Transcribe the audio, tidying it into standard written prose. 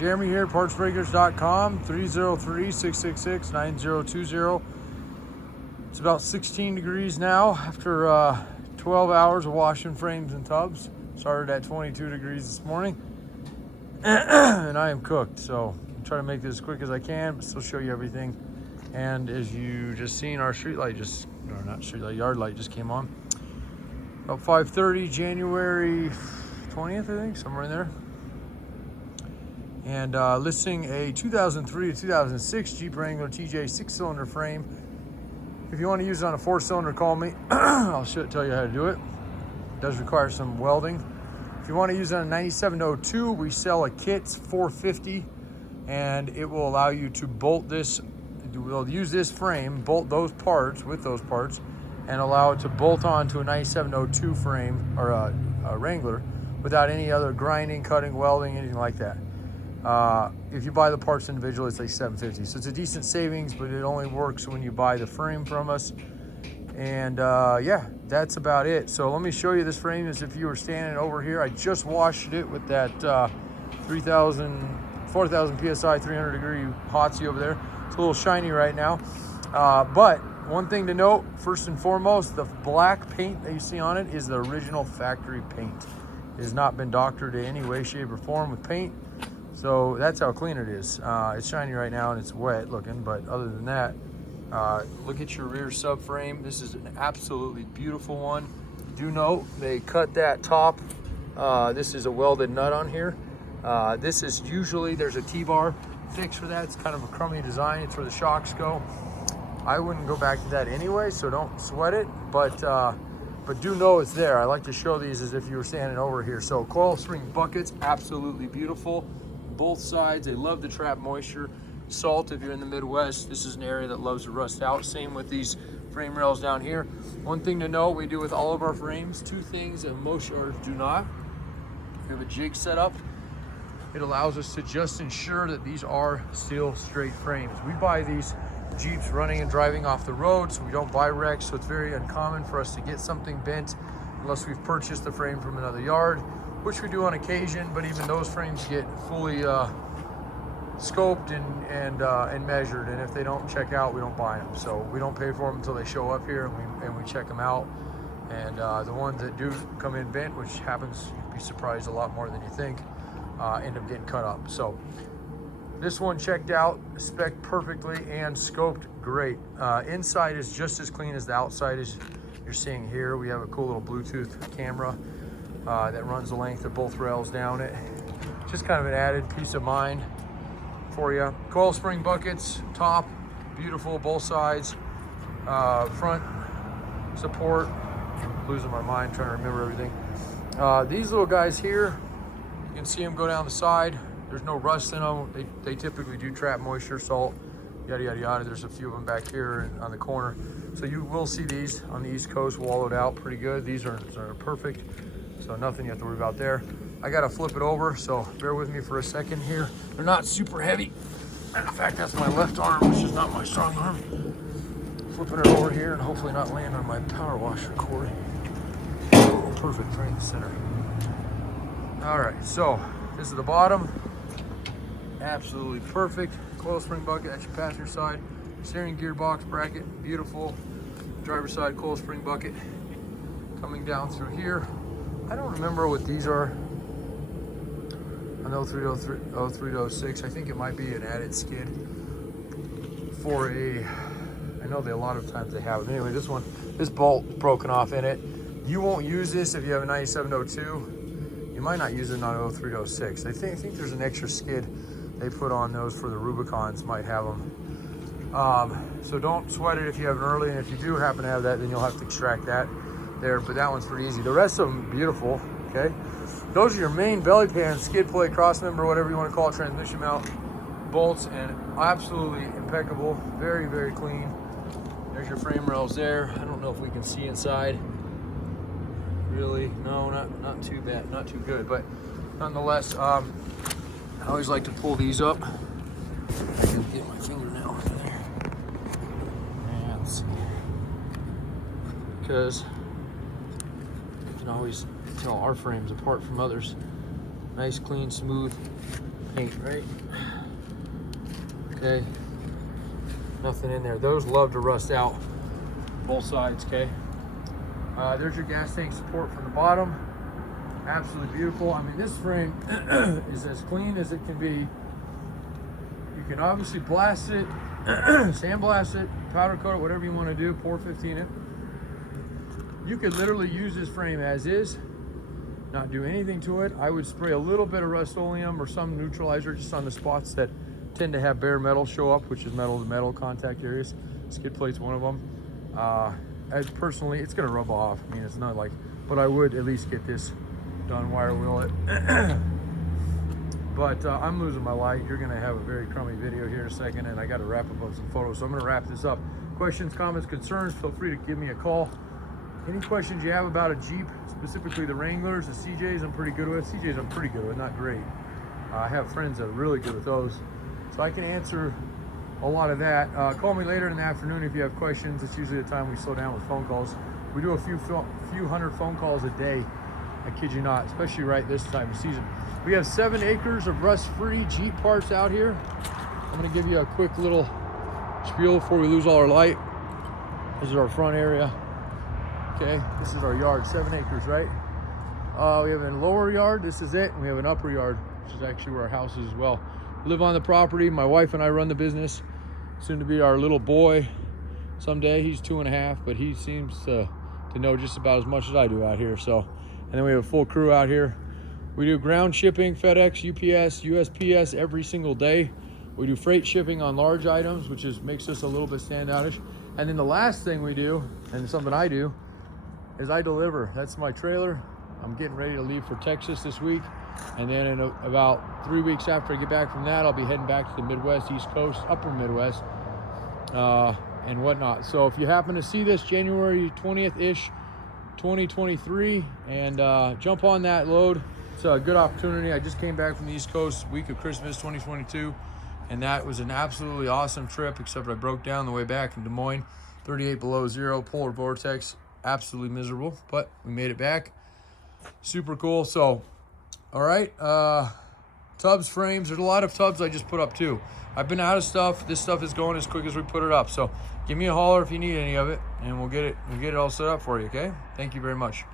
Jeremy here, partsbreakers.com, 303-666-9020. It's about 16 degrees now after 12 hours of washing frames and tubs. Started at 22 degrees this morning. And I am cooked, so I'm trying to make this as quick as I can, but still show you everything. And as you just seen, our street light just, or not street light, yard light just came on. About 5:30, January 20th, I think, somewhere in there. And listing a 2003 to 2006 Jeep Wrangler TJ 6-cylinder frame. If you want to use it on a 4-cylinder, call me. I'll tell you how to do it. It does require some welding. If you want to use it on a 9702, we sell a kit, it's $450, and it will allow you to bolt this. We'll use this frame, bolt those parts with those parts, and allow it to bolt onto a 9702 frame or a Wrangler without any other grinding, cutting, welding, anything like that. If you buy the parts individually, it's like $750. So it's a decent savings, but it only works when you buy the frame from us. And yeah, that's about it. So let me show you this frame as if you were standing over here. I just washed it with that 4,000 PSI, 300 degree hotsy over there. It's a little shiny right now. But one thing to note, first and foremost, the black paint that you see on it is the original factory paint. It has not been doctored in any way, shape, or form with paint. So that's how clean it is. It's shiny right now and it's wet looking, but other than that, look at your rear subframe. This is an absolutely beautiful one. Do note they cut that top. This is a welded nut on here. This is usually, there's a T-bar fix for that. It's kind of a crummy design. It's where the shocks go. I wouldn't go back to that anyway, so don't sweat it, but do know it's there. I like to show these as if you were standing over here. So coil spring buckets, absolutely beautiful. Both sides, they love to trap moisture. Salt, if you're in the Midwest, this is an area that loves to rust out. Same with these frame rails down here. One thing to know, we do with all of our frames, two things that most yours do not. If you have a jig set up, it allows us to just ensure that these are still straight frames. We buy these Jeeps running and driving off the road, so we don't buy wrecks, so it's very uncommon for us to get something bent unless we've purchased the frame from another yard, which we do on occasion, but even those frames get fully scoped and measured, and if they don't check out, we don't buy them. So we don't pay for them until they show up here, and we check them out. And the ones that do come in bent, which happens, you'd be surprised, a lot more than you think, end up getting cut up. So this one checked out, spec'd perfectly, and scoped great. Inside is just as clean as the outside is. You're seeing here, we have a cool little Bluetooth camera that runs the length of both rails down it. Just kind of an added peace of mind for you. Coil spring buckets, top, beautiful, both sides. Front support, I'm losing my mind trying to remember everything. These little guys here, you can see them go down the side. There's no rust in them. They typically do trap moisture, salt, yada, yada, yada. There's a few of them back here and on the corner. So you will see these on the East Coast wallowed out pretty good. These are perfect, so nothing you have to worry about there. I gotta flip it over, so bear with me for a second here. They're not super heavy. Matter of fact, that's my left arm, which is not my strong arm. Flipping it over here and hopefully not land on my power washer cord. Oh, perfect, right in the center. All right, so this is the bottom. Absolutely perfect. Coil spring bucket, that's your passenger side. Steering gearbox bracket, beautiful. Driver's side coil spring bucket coming down through here. I don't remember what these are. An 0306, I think it might be an added skid for a, I know they a lot of times they have it. Anyway, this bolt broken off in it. You won't use this if you have a 9702. You might not use it on 0306. I think there's an extra skid they put on those for the Rubicons, might have them. So don't sweat it if you have an early, and if you do happen to have that, then you'll have to extract that there, but that one's pretty easy. The rest of them, beautiful, okay? Those are your main belly pan, skid plate, cross member, whatever you want to call it, transmission mount bolts, and absolutely impeccable, very, very clean. There's your frame rails there. I don't know if we can see inside. Really, no, not too bad, not too good, but nonetheless, I always like to pull these up. I can get my fingernail in there. And let's see. Because you can always tell our frames apart from others. Nice, clean, smooth paint, right? Okay. Nothing in there. Those love to rust out. Both sides, okay? There's your gas tank support from the bottom. Absolutely beautiful. I mean, this frame is as clean as it can be. You can obviously blast it, sandblast it, powder coat it, whatever you want to do, pour 15 in. You could literally use this frame as is, not do anything to it. I would spray a little bit of Rust-Oleum or some neutralizer just on the spots that tend to have bare metal show up, which is metal to metal contact areas. Skid plate's one of them. Personally, it's gonna rub off. I mean, it's not like, but I would at least get this done, wire wheel it. But I'm losing my light. You're gonna have a very crummy video here in a second, and I gotta wrap up on some photos. So I'm gonna wrap this up. Questions, comments, concerns, feel free to give me a call. Any questions you have about a Jeep, specifically the Wranglers, the CJs I'm pretty good with. CJs I'm pretty good with, not great. I have friends that are really good with those. So I can answer a lot of that. Call me later in the afternoon if you have questions. It's usually the time we slow down with phone calls. We do a few hundred phone calls a day. I kid you not, especially right this time of season. We have 7 acres of rust-free Jeep parts out here. I'm gonna give you a quick little spiel before we lose all our light. This is our front area. Okay, this is our yard, 7 acres, right? We have a lower yard, this is it, and we have an upper yard, which is actually where our house is as well. We live on the property, my wife and I run the business. Soon to be our little boy someday. He's 2.5, but he seems to know just about as much as I do out here. So, and then we have a full crew out here. We do ground shipping, FedEx, UPS, USPS every single day. We do freight shipping on large items, which makes us a little bit standoutish. And then the last thing we do, and something I do, is I deliver. That's my trailer. I'm getting ready to leave for Texas this week. And then in about 3 weeks after I get back from that, I'll be heading back to the Midwest, East Coast, Upper Midwest, and whatnot. So if you happen to see this January 20th-ish, 2023, and jump on that load, it's a good opportunity. I just came back from the East Coast, week of Christmas 2022, and that was an absolutely awesome trip, except I broke down the way back in Des Moines, 38 below zero, polar vortex, absolutely miserable, but we made it back. Super cool. So, all right, tubs, frames, there's a lot of tubs I just put up too. I've been out of stuff. This stuff is going as quick as we put it up. So give me a holler if you need any of it, and we'll get it all set up for you, okay? Thank you very much.